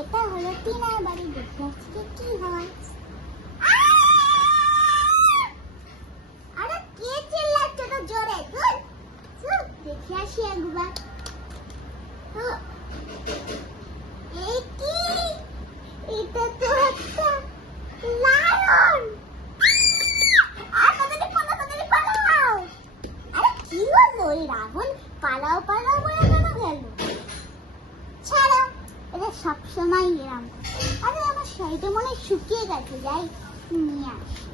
এটা হলো টিনার বাড়ি, দেখতে আজকে কি হয়। আরে কে চিল্লাচ্ছে তো জোরে? দেখে আসি একবার। এই কি? এটা তো একটা লায়ন। তাড়াতাড়ি পালাও। আরে কি হলো? ওই রাহুল পালাও পালাও বলে কেন গেল? ছাড়ো, এটা সবসময় এরকম। আরে আমার শাড়িটা মনে হয় শুকিয়ে গেছে, যাই নিয়ে আসি।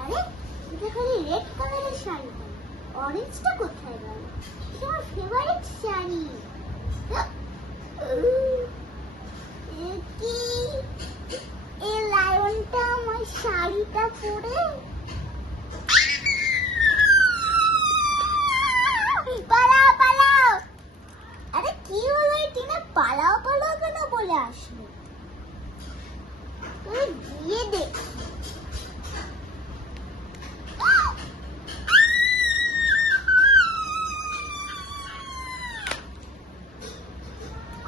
আরে এটা খালি রেড কালারের শাড়ি, অরেঞ্জটা কোথায় গেল? আমার ফেভারিট শাড়ি। কি এই লায়নটা আমার শাড়িটা পরে? পালাও পালাও। আরে কি হলো? টিনা পালাও পালাও কেন বলে আসলো? তুই গিয়ে দেখ।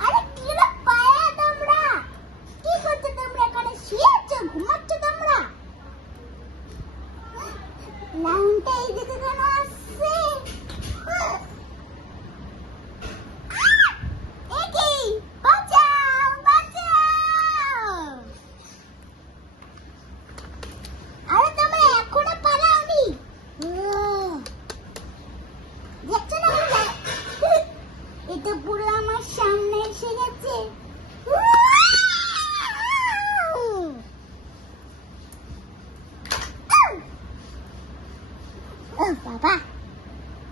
আরে কি রে পায়া তোমরা? কি করছো তোমরা? এখানে শুয়ে আছো, ঘুমাচ্ছ তোমরা? লাউনটা এইদিকে কেন আসছে? এটা পুরো আমার সামনে এসে গেছে। বাবা,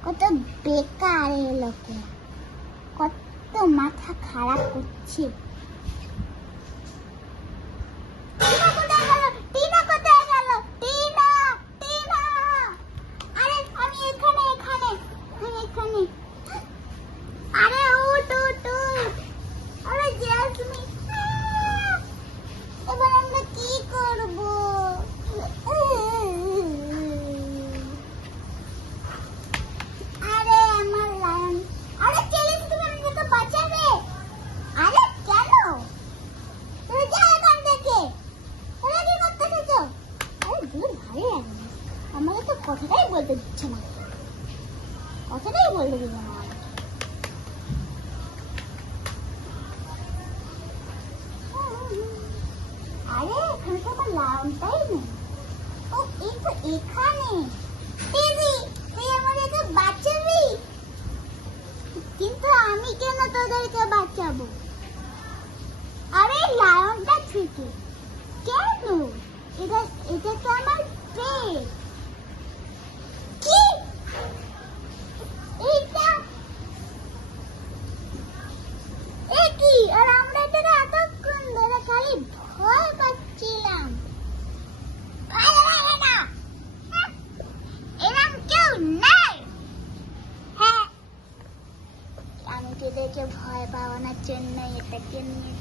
কত বেকার এই লোকেরা, কত মাথা খারাপ করছে। আমাকে তো কথাটাই বলতে দিচ্ছে না, কথাটাই বলতে দিল না। আরে এখানে তো আমার লাউনটাই নেই। ও এই তো এখানে। দিদি তুই আমাদেরকে বাঁচাবি? কিন্তু আমি কেন তোদেরকে বাঁচাবো? আরে লায়নটা থেকে কেন? এটা এটা তো আমার পেট। কি এটা? এ কি? আর আমরা তো এতক্ষণ ধরে খালি ভয় পাচ্ছিলাম। ভালো লাগে না, এরকম কেউ নাই। হ্যাঁ, আমি তোদেরকে ভয় পাওয়ানোর জন্য এটাকে নিয়েছি।